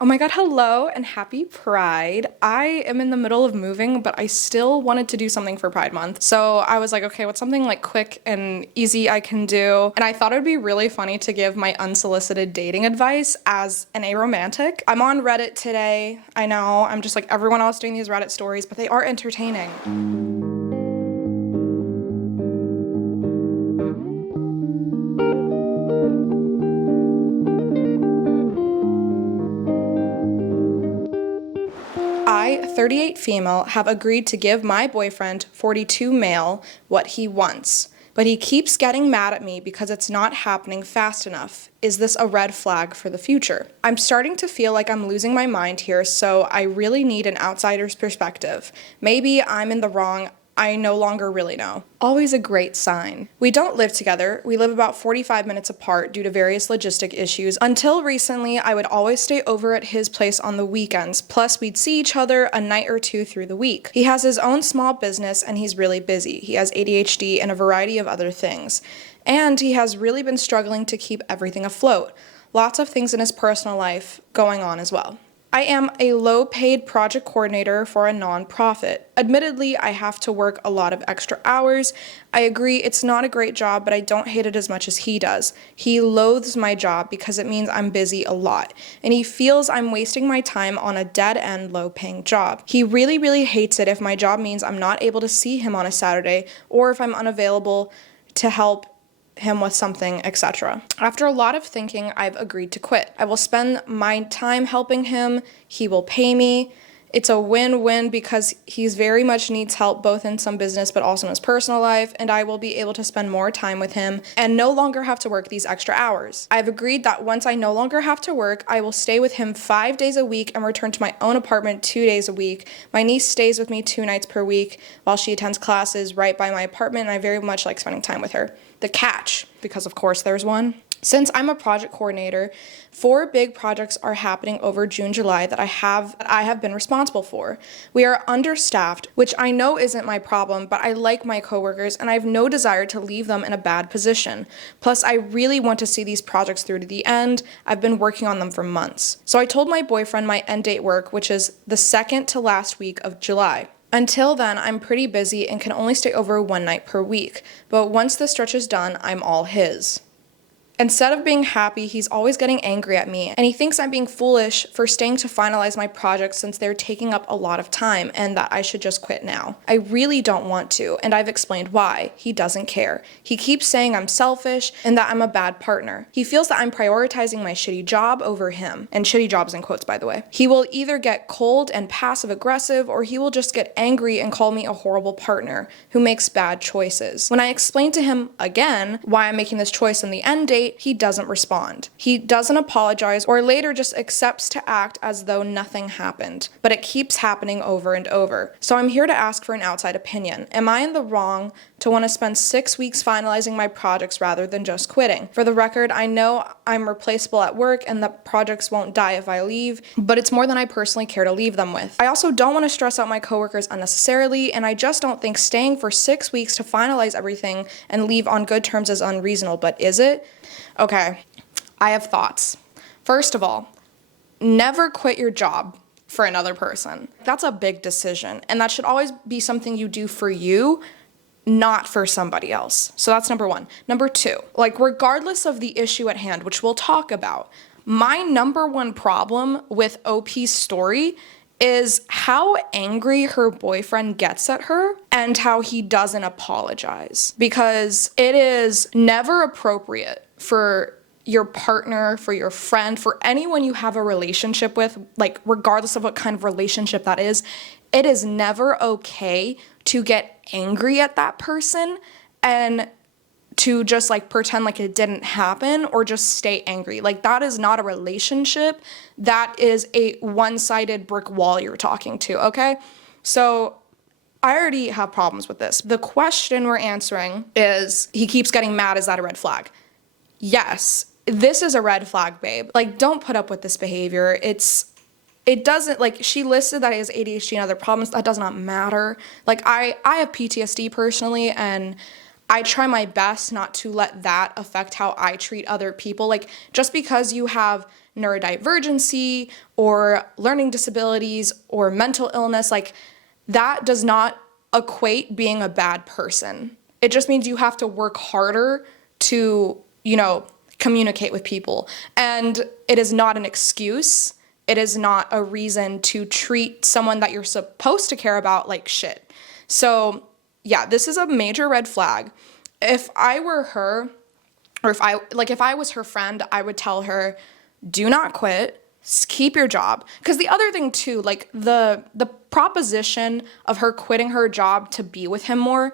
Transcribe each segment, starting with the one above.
Oh my god, hello and happy Pride. I am in the middle of moving, but I still wanted to do something for Pride Month. So I was like, okay, what's something like quick and easy I can do? And I thought it'd be really funny to give my unsolicited dating advice as an aromantic. I'm on Reddit today. I know, I'm just like everyone else doing these Reddit stories, but they are entertaining. I, 38 female, have agreed to give my boyfriend, 42 male, what he wants. But he keeps getting mad at me because it's not happening fast enough. Is this a red flag for the future? I'm starting to feel like I'm losing my mind here, so I really need an outsider's perspective. Maybe I'm in the wrong. I no longer really know. Always a great sign. We don't live together. We live about 45 minutes apart due to various logistic issues. Until recently, I would always stay over at his place on the weekends. Plus, we'd see each other a night or two through the week. He has his own small business and he's really busy. He has ADHD and a variety of other things. And he has really been struggling to keep everything afloat. Lots of things in his personal life going on as well. I am a low-paid project coordinator for a nonprofit. Admittedly, I have to work a lot of extra hours. I agree it's not a great job, but I don't hate it as much as he does. He loathes my job because it means I'm busy a lot, and he feels I'm wasting my time on a dead-end, low-paying job. He really, really hates it if my job means I'm not able to see him on a Saturday, or if I'm unavailable to help him with something, etc. After a lot of thinking, I've agreed to quit. I will spend my time helping him. He will pay me. It's a win-win because he's very much needs help both in some business but also in his personal life, and I will be able to spend more time with him and no longer have to work these extra hours. I've agreed that once I no longer have to work, I will stay with him 5 days a week and return to my own apartment 2 days a week. My niece stays with me 2 nights per week while she attends classes right by my apartment, and I very much like spending time with her. The catch, because of course there's one. Since I'm a project coordinator, 4 big projects are happening over June, July that I have been responsible for. We are understaffed, which I know isn't my problem, but I like my coworkers and I have no desire to leave them in a bad position. Plus, I really want to see these projects through to the end. I've been working on them for months. So I told my boyfriend my end date work, which is the second to last week of July. Until then, I'm pretty busy and can only stay over 1 night per week, but once the stretch is done, I'm all his. Instead of being happy, he's always getting angry at me, and he thinks I'm being foolish for staying to finalize my projects since they're taking up a lot of time and that I should just quit now. I really don't want to, and I've explained why. He doesn't care. He keeps saying I'm selfish and that I'm a bad partner. He feels that I'm prioritizing my shitty job over him, and shitty jobs in quotes, by the way. He will either get cold and passive aggressive, or he will just get angry and call me a horrible partner who makes bad choices. When I explain to him again why I'm making this choice in the end date, he doesn't respond. He doesn't apologize or later just accepts to act as though nothing happened. But it keeps happening over and over. So I'm here to ask for an outside opinion. Am I in the wrong to want to spend 6 weeks finalizing my projects rather than just quitting? For the record, I know I'm replaceable at work and the projects won't die if I leave, but it's more than I personally care to leave them with. I also don't want to stress out my coworkers unnecessarily, and I just don't think staying for 6 weeks to finalize everything and leave on good terms is unreasonable, but is it? Okay, I have thoughts. First of all, never quit your job for another person. That's a big decision, and that should always be something you do for you, not for somebody else. So that's number 1. Number 2, regardless of the issue at hand, which we'll talk about, my number 1 problem with OP's story is how angry her boyfriend gets at her and how he doesn't apologize. Because it is never appropriate for your partner, for your friend, for anyone you have a relationship with, regardless of what kind of relationship that is, it is never okay to get angry at that person and to just pretend like it didn't happen or just stay angry. That is not a relationship. That is a one-sided brick wall you're talking to, okay? So I already have problems with this. The question we're answering is, he keeps getting mad, is that a red flag? Yes, this is a red flag, babe. Don't put up with this behavior. It doesn't, she listed that he has ADHD and other problems. That does not matter. I have PTSD personally, and I try my best not to let that affect how I treat other people. Like, just because you have neurodivergency or learning disabilities or mental illness, like, that does not equate being a bad person. It just means you have to work harder to, communicate with people. And it is not an excuse. It is not a reason to treat someone that you're supposed to care about like shit. So, yeah, this is a major red flag. If I were her, or if I was her friend, I would tell her, do not quit, keep your job. Because the other thing too, like the proposition of her quitting her job to be with him more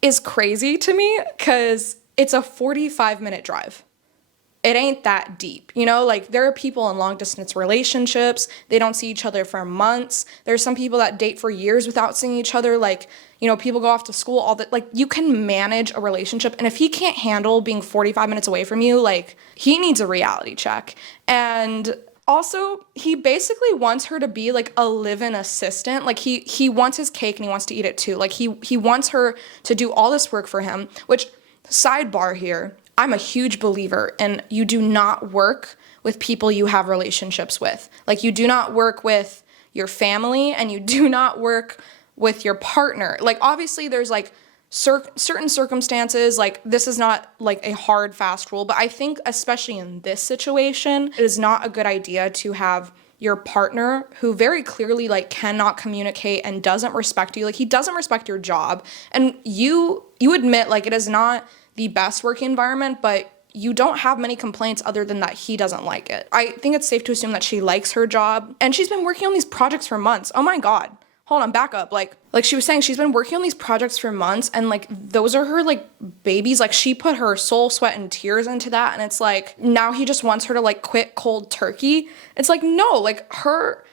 is crazy to me, because it's a 45-minute drive. It ain't that deep, like there are people in long distance relationships. They don't see each other for months. There's some people that date for years without seeing each other. Like, people go off to school, all that. Like, you can manage a relationship. And if he can't handle being 45 minutes away from you, like, he needs a reality check. And also, he basically wants her to be like a live-in assistant. Like, he wants his cake and he wants to eat it too. Like, he wants her to do all this work for him, which, sidebar here, I'm a huge believer in you do not work with people you have relationships with. Like, you do not work with your family and you do not work with your partner. Like, obviously there's like certain circumstances, like this is not like a hard, fast rule, but I think especially in this situation, it is not a good idea to have your partner who very clearly like cannot communicate and doesn't respect you. Like, he doesn't respect your job. And you admit like it is not the best working environment, but you don't have many complaints other than that he doesn't like it. I think it's safe to assume that she likes her job, and she's been working on these projects for months. Oh my God. Hold on, back up. Like she was saying, she's been working on these projects for months, and like those are her like babies. Like, she put her soul, sweat, and tears into that, and it's like now he just wants her to like quit cold turkey. It's like, no, like her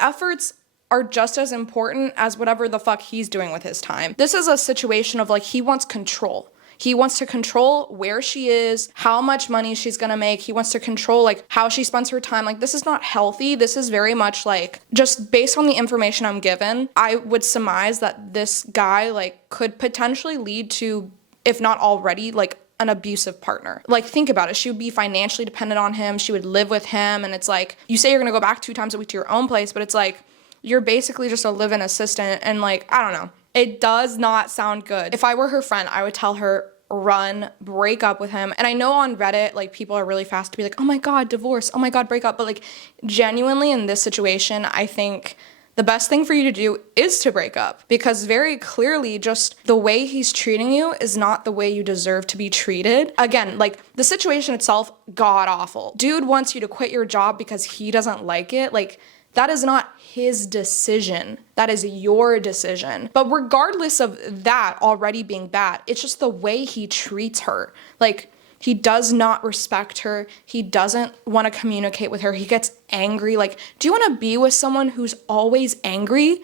efforts are just as important as whatever the fuck he's doing with his time. This is a situation of like he wants control. He wants to control where she is, how much money she's gonna make. He wants to control like how she spends her time. Like, this is not healthy. This is very much like, just based on the information I'm given, I would surmise that this guy like could potentially lead to, if not already, like an abusive partner. Like, think about it. She would be financially dependent on him. She would live with him. And it's like, you say you're gonna go back 2 times a week to your own place, but it's like, you're basically just a live-in assistant. And like, I don't know. It does not sound good. If I were her friend, I would tell her, run, break up with him. And I know on Reddit, like, people are really fast to be like, oh my God, divorce, oh my God, break up. But like, genuinely in this situation, I think the best thing for you to do is to break up, because very clearly just the way he's treating you is not the way you deserve to be treated. Again, like, the situation itself, god awful. Dude wants you to quit your job because he doesn't like it. Like, that is not his decision. That is your decision. But regardless of that already being bad, it's just the way he treats her. Like, he does not respect her. He doesn't want to communicate with her. He gets angry. Like, do you want to be with someone who's always angry?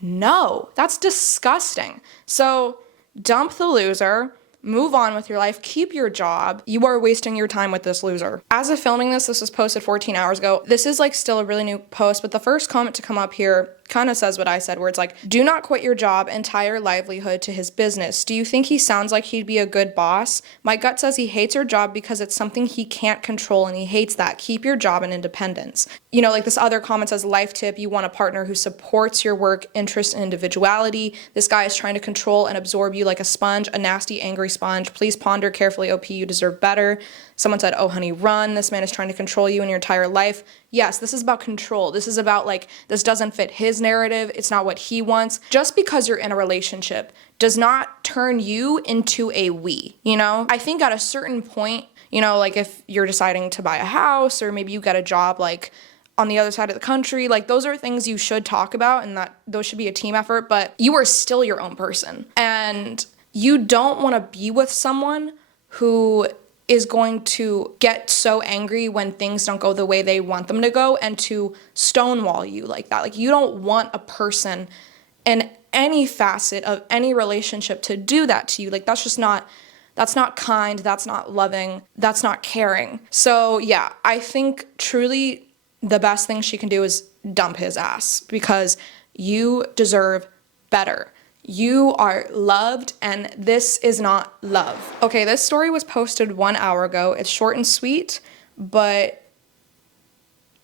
No, that's disgusting. So dump the loser. Move on with your life. Keep your job. You are wasting your time with this loser. As of filming this was posted 14 hours ago. This is like still a really new post, but the first comment to come up here kind of says what I said, where it's like, do not quit your job, entire livelihood to his business. Do you think he sounds like he'd be a good boss? My gut says he hates her job because it's something he can't control and he hates that. Keep your job and independence. Like this other comment says, life tip, you want a partner who supports your work, interest, and individuality. This guy is trying to control and absorb you like a sponge, a nasty, angry sponge. Please ponder carefully, OP, you deserve better. Someone said, oh honey, run. This man is trying to control you in your entire life. Yes, this is about control. This is about like, this doesn't fit his narrative. It's not what he wants. Just because you're in a relationship does not turn you into a we, I think at a certain point, like if you're deciding to buy a house or maybe you get a job like on the other side of the country, like those are things you should talk about and that those should be a team effort, but you are still your own person. And you don't want to be with someone who is going to get so angry when things don't go the way they want them to go and to stonewall you like that. Like, you don't want a person in any facet of any relationship to do that to you. Like, that's not kind, that's not loving, that's not caring. So yeah, I think truly the best thing she can do is dump his ass, because you deserve better. You are loved, and this is not love. Okay, this story was posted 1 hour ago. It's short and sweet, but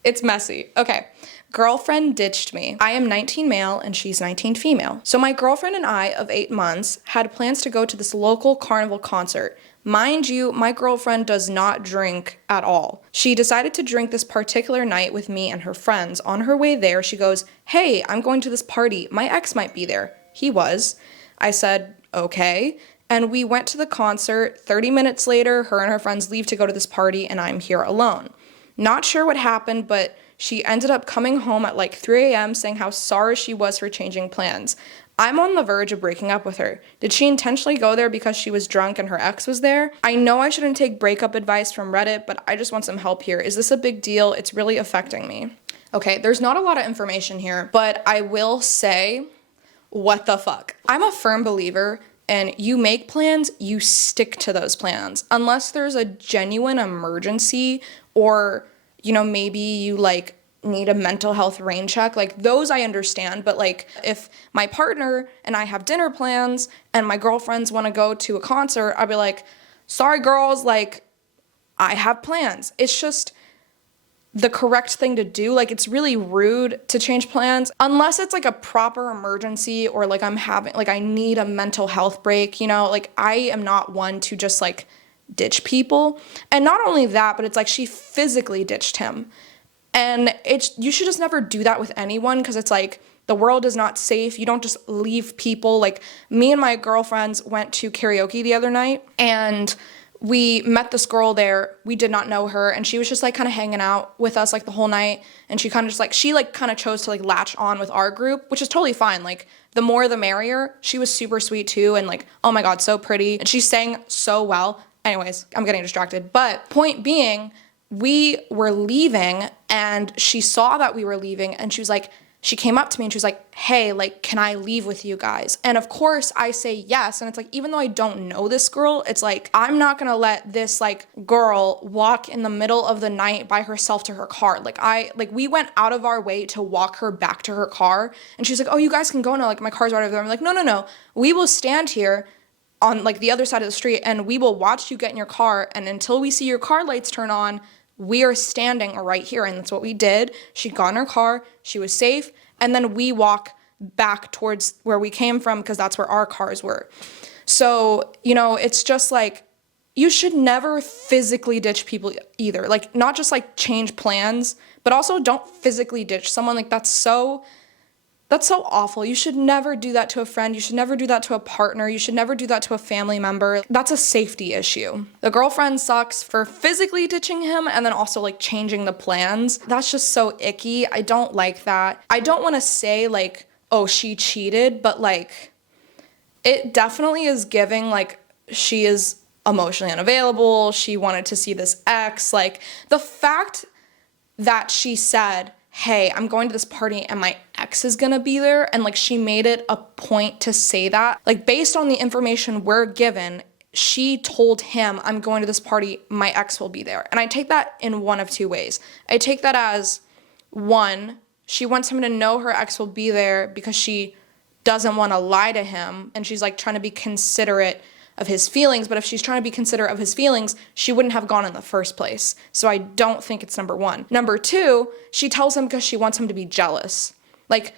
it's messy. Okay. Girlfriend ditched me. I am 19 male and she's 19 female. So my girlfriend and I of 8 months had plans to go to this local carnival concert. Mind you, my girlfriend does not drink at all. She decided to drink this particular night with me and her friends. On her way there, she goes, "Hey, I'm going to this party. My ex might be there." He was. I said, "Okay." And we went to the concert. 30 minutes later, her and her friends leave to go to this party and I'm here alone. Not sure what happened, but she ended up coming home at like 3 a.m. saying how sorry she was for changing plans. I'm on the verge of breaking up with her. Did she intentionally go there because she was drunk and her ex was there? I know I shouldn't take breakup advice from Reddit, but I just want some help here. Is this a big deal? It's really affecting me. Okay, there's not a lot of information here, but I will say, what the fuck? I'm a firm believer and you make plans, you stick to those plans. Unless there's a genuine emergency or, maybe you like need a mental health rain check. Like those I understand, but like if my partner and I have dinner plans and my girlfriends want to go to a concert, I'll be like, "Sorry girls, like I have plans." It's just the correct thing to do. Like it's really rude to change plans unless it's like a proper emergency or like I need a mental health break, like I am not one to just like ditch people. And not only that, but it's like she physically ditched him. And you should just never do that with anyone because it's like the world is not safe. You don't just leave people. Like me and my girlfriends went to karaoke the other night and we met this girl there. We did not know her and she was just like kind of hanging out with us like the whole night, and she kind of chose to like latch on with our group, which is totally fine. Like the more the merrier. She was super sweet too and like, oh my god, so pretty, and she sang so well. Anyways, I'm getting distracted, but point being, we were leaving and she saw that we were leaving and she came up to me and she was like, "Hey, like, can I leave with you guys?" And of course I say yes. And it's like, even though I don't know this girl, it's like, I'm not gonna let this like girl walk in the middle of the night by herself to her car. We went out of our way to walk her back to her car. And she's like, "Oh, you guys can go now. Like my car's right over there." I'm like, no. We will stand here on like the other side of the street and we will watch you get in your car. And until we see your car lights turn on, we are standing right here. And that's what we did. She got in her car, she was safe, and then we walk back towards where we came from because that's where our cars were. So, it's just like, you should never physically ditch people either. Like, not just like change plans, but also don't physically ditch someone. Like, that's so awful. You should never do that to a friend. You should never do that to a partner. You should never do that to a family member. That's a safety issue. The girlfriend sucks for physically ditching him and then also like changing the plans. That's just so icky. I don't like that. I don't want to say like, oh, she cheated, but like it definitely is giving like she is emotionally unavailable. She wanted to see this ex. Like the fact that she said, "Hey, I'm going to this party and my ex is gonna be there," and like she made it a point to say that, like based on the information we're given, she told him, "I'm going to this party, my ex will be there." And I take that in one of two ways. I take that as, one, she wants him to know her ex will be there because she doesn't want to lie to him and she's like trying to be considerate of his feelings. But if she's trying to be considerate of his feelings, she wouldn't have gone in the first place. So I don't think it's number one. Number two, she tells him because she wants him to be jealous. Like,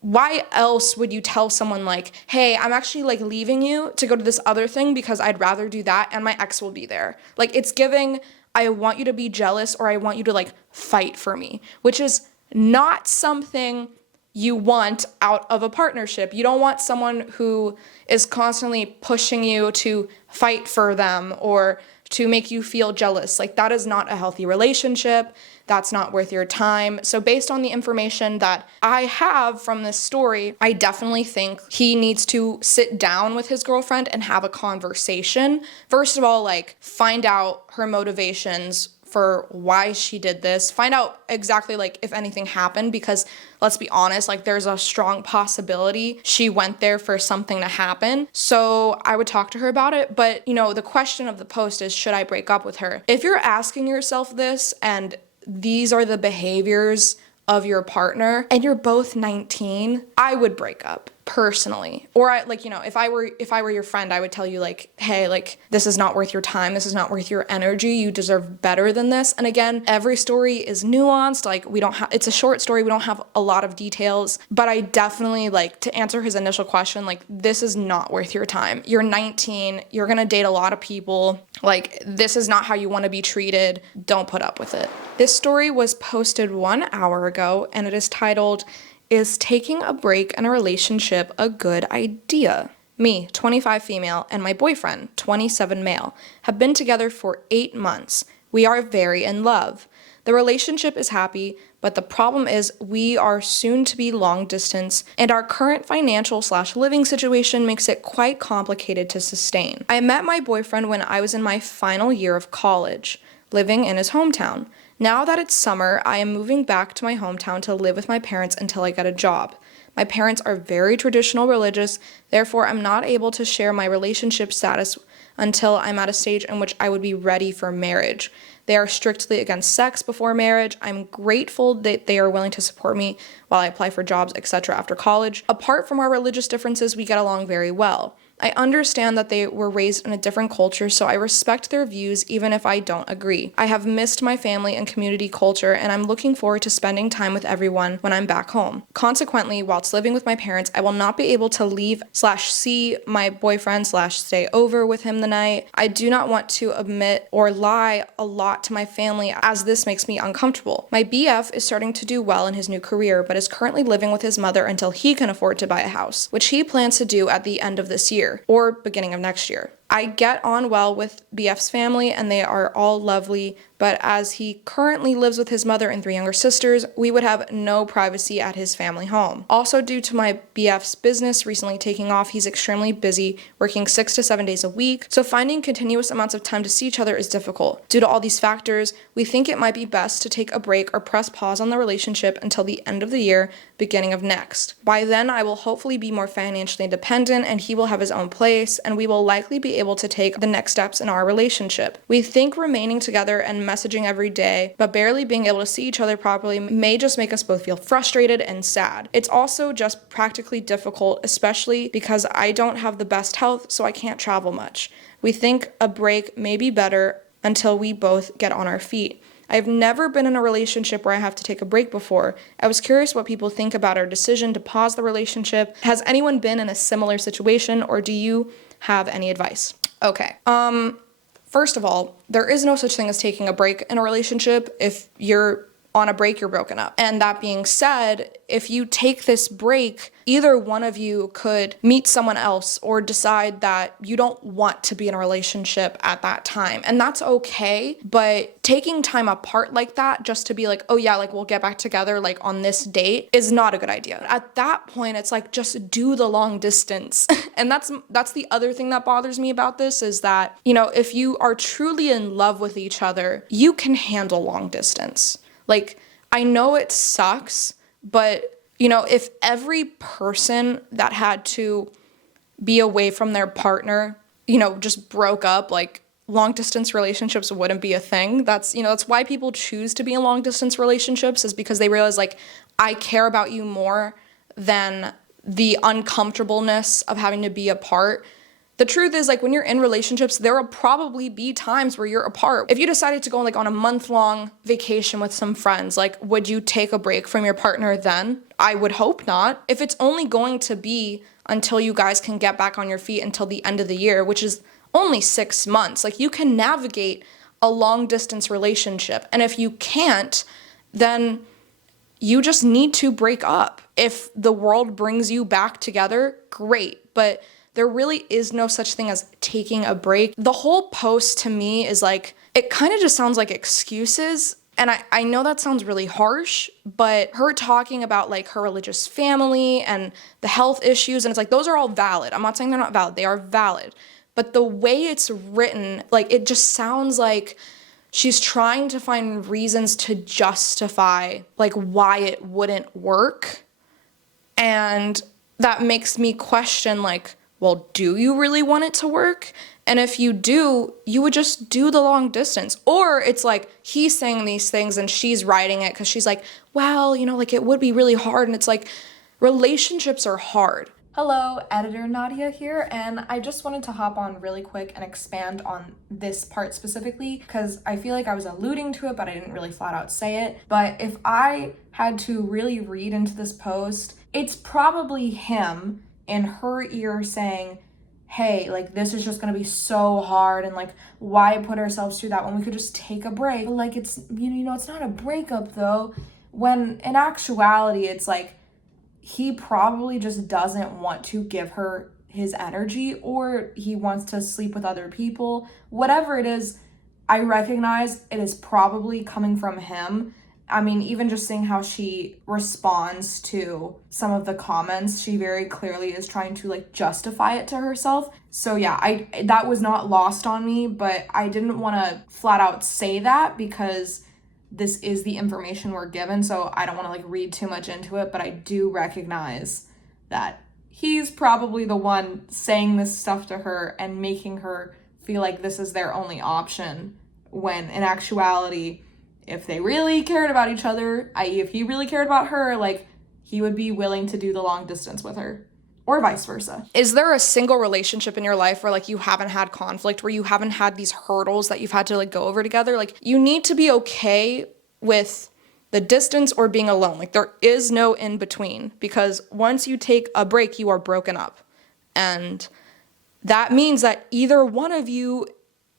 why else would you tell someone like, "Hey, I'm actually like leaving you to go to this other thing because I'd rather do that and my ex will be there." Like, it's giving, I want you to be jealous or I want you to like fight for me, which is not something you want out of a partnership. You don't want someone who is constantly pushing you to fight for them or to make you feel jealous. Like that is not a healthy relationship. That's not worth your time. So based on the information that I have from this story, I definitely think he needs to sit down with his girlfriend and have a conversation. First of all, like find out her motivations for why she did this. Find out exactly like if anything happened, because let's be honest, like there's a strong possibility she went there for something to happen. So I would talk to her about it. But the question of the post is, should I break up with her? If you're asking yourself this and these are the behaviors of your partner and you're both 19, I would break up. personally. Or if I were your friend, I would tell you like, hey, like, this is not worth your time. This is not worth your energy. You deserve better than this. And again, every story is nuanced. Like, it's a short story. We don't have a lot of details, but I definitely, like, to answer his initial question, like, this is not worth your time. You're 19. You're going to date a lot of people. Like, this is not how you want to be treated. Don't put up with it. This story was posted 1 hour ago, and it is titled, "Is taking a break in a relationship a good idea?" Me, 25 female, and my boyfriend, 27 male, have been together for 8 months. We are very in love. The relationship is happy, but the problem is we are soon to be long distance, and our current financial/living situation makes it quite complicated to sustain. I met my boyfriend when I was in my final year of college, living in his hometown. Now that it's summer, I am moving back to my hometown to live with my parents until I get a job. My parents are very traditional religious, therefore I'm not able to share my relationship status until I'm at a stage in which I would be ready for marriage. They are strictly against sex before marriage. I'm grateful that they are willing to support me while I apply for jobs, etc. after college. Apart from our religious differences, we get along very well. I understand that they were raised in a different culture, so I respect their views even if I don't agree. I have missed my family and community culture, and I'm looking forward to spending time with everyone when I'm back home. Consequently, whilst living with my parents, I will not be able to leave/see my boyfriend/stay over with him the night. I do not want to admit or lie a lot to my family, as this makes me uncomfortable. My BF is starting to do well in his new career, but is currently living with his mother until he can afford to buy a house, which he plans to do at the end of this year or beginning of next year. I get on well with BF's family and they are all lovely, but as he currently lives with his mother and 3 younger sisters, we would have no privacy at his family home. Also, due to my BF's business recently taking off, he's extremely busy, working 6 to 7 days a week, so finding continuous amounts of time to see each other is difficult. Due to all these factors, we think it might be best to take a break or press pause on the relationship until the end of the year, beginning of next. By then, I will hopefully be more financially independent and he will have his own place, and we will likely be able to take the next steps in our relationship. We think remaining together and messaging every day, but barely being able to see each other properly may just make us both feel frustrated and sad. It's also just practically difficult, especially because I don't have the best health, so I can't travel much. We think a break may be better until we both get on our feet. I've never been in a relationship where I have to take a break before. I was curious what people think about our decision to pause the relationship. Has anyone been in a similar situation, or do you have any advice? Okay. First of all, there is no such thing as taking a break in a relationship. If you're on a break, you're broken up. And that being said, if you take this break, either one of you could meet someone else or decide that you don't want to be in a relationship at that time. And that's okay. But taking time apart like that just to be like, oh yeah, like we'll get back together like on this date is not a good idea. At that point, it's like just do the long distance. And that's the other thing that bothers me about this is that, you know, if you are truly in love with each other, you can handle long distance. Like, I know it sucks, but, you know, if every person that had to be away from their partner, you know, just broke up, like, long distance relationships wouldn't be a thing. That's why people choose to be in long distance relationships, is because they realize, like, I care about you more than the uncomfortableness of having to be apart. The truth is, like, when you're in relationships, there will probably be times where you're apart. If you decided to go like on a month-long vacation with some friends, like, would you take a break from your partner then? I would hope not. If it's only going to be until you guys can get back on your feet until the end of the year, which is only 6 months, like, you can navigate a long-distance relationship. And if you can't, then you just need to break up. If the world brings you back together, great. But there really is no such thing as taking a break. The whole post to me is like, it kind of just sounds like excuses. And I know that sounds really harsh, but her talking about like her religious family and the health issues, and it's like, those are all valid. I'm not saying they're not valid. They are valid. But the way it's written, like, it just sounds like she's trying to find reasons to justify like why it wouldn't work. And that makes me question, like, well, do you really want it to work? And if you do, you would just do the long distance. Or it's like he's saying these things and she's writing it because she's like, well, you know, like, it would be really hard. And it's like, relationships are hard. Hello, editor Nadia here, and I just wanted to hop on really quick and expand on this part specifically because I feel like I was alluding to it, but I didn't really flat out say it. But if I had to really read into this post, it's probably him in her ear saying, hey, like, this is just gonna be so hard, and like, why put ourselves through that when we could just take a break? But like, it's, it's not a breakup though, when in actuality, it's like, he probably just doesn't want to give her his energy, or he wants to sleep with other people. Whatever it is, I recognize it is probably coming from him. I mean, even just seeing how she responds to some of the comments, she very clearly is trying to like justify it to herself. So yeah, that was not lost on me, but I didn't want to flat out say that because this is the information we're given, so I don't want to like read too much into it, but I do recognize that he's probably the one saying this stuff to her and making her feel like this is their only option, when in actuality, if they really cared about each other, i.e. if he really cared about her, like, he would be willing to do the long distance with her. Or vice versa. Is there a single relationship in your life where like you haven't had conflict, where you haven't had these hurdles that you've had to like go over together? Like, you need to be okay with the distance or being alone. Like, there is no in between, because once you take a break, you are broken up. And that means that either one of you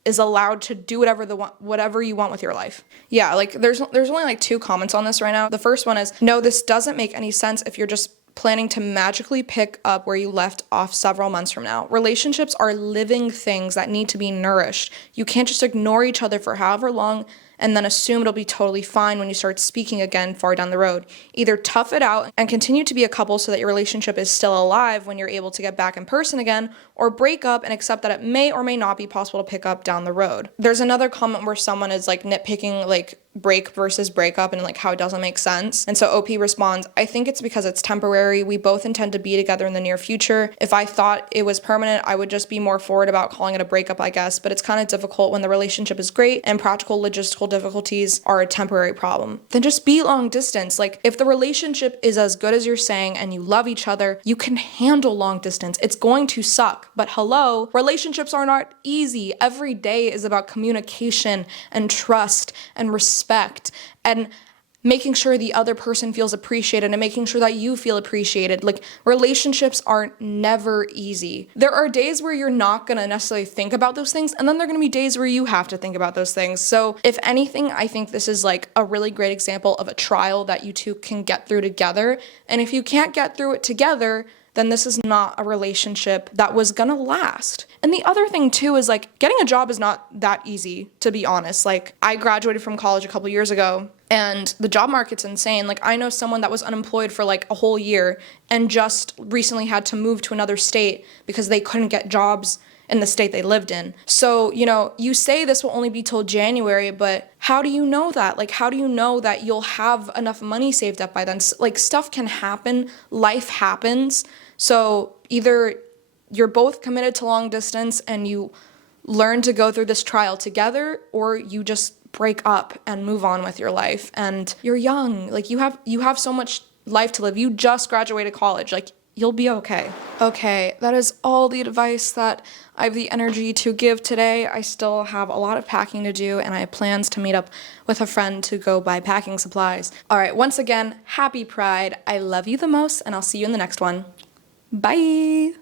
is allowed to do whatever you want with your life. Yeah, like there's only like 2 comments on this right now. The first one is, no, this doesn't make any sense if you're just planning to magically pick up where you left off several months from now. Relationships are living things that need to be nourished. You can't just ignore each other for however long and then assume it'll be totally fine when you start speaking again far down the road. Either tough it out and continue to be a couple so that your relationship is still alive when you're able to get back in person again, or break up and accept that it may or may not be possible to pick up down the road. There's another comment where someone is like nitpicking like break versus breakup and like how it doesn't make sense. And so OP responds, I think it's because it's temporary. We both intend to be together in the near future. If I thought it was permanent, I would just be more forward about calling it a breakup, I guess. But it's kind of difficult when the relationship is great and practical logistical difficulties are a temporary problem. Then just be long distance. Like, if the relationship is as good as you're saying and you love each other, you can handle long distance. It's going to suck, but hello, relationships are not easy. Every day is about communication and trust and respect and making sure the other person feels appreciated and making sure that you feel appreciated. Like, relationships are never easy. There are days where you're not gonna necessarily think about those things, and then there are gonna be days where you have to think about those things. So if anything, I think this is like a really great example of a trial that you two can get through together. And if you can't get through it together, then this is not a relationship that was gonna last. And the other thing too is like, getting a job is not that easy, to be honest. Like, I graduated from college a couple years ago and the job market's insane. Like, I know someone that was unemployed for like a whole year and just recently had to move to another state because they couldn't get jobs in the state they lived in. So, you say this will only be till January, but how do you know that? Like, how do you know that you'll have enough money saved up by then? Like, stuff can happen, life happens. So either you're both committed to long distance and you learn to go through this trial together, or you just break up and move on with your life. And you're young, like you have so much life to live. You just graduated college, like, you'll be okay. Okay, that is all the advice that I have the energy to give today. I still have a lot of packing to do, and I have plans to meet up with a friend to go buy packing supplies. All right, once again, happy Pride. I love you the most, and I'll see you in the next one. Bye!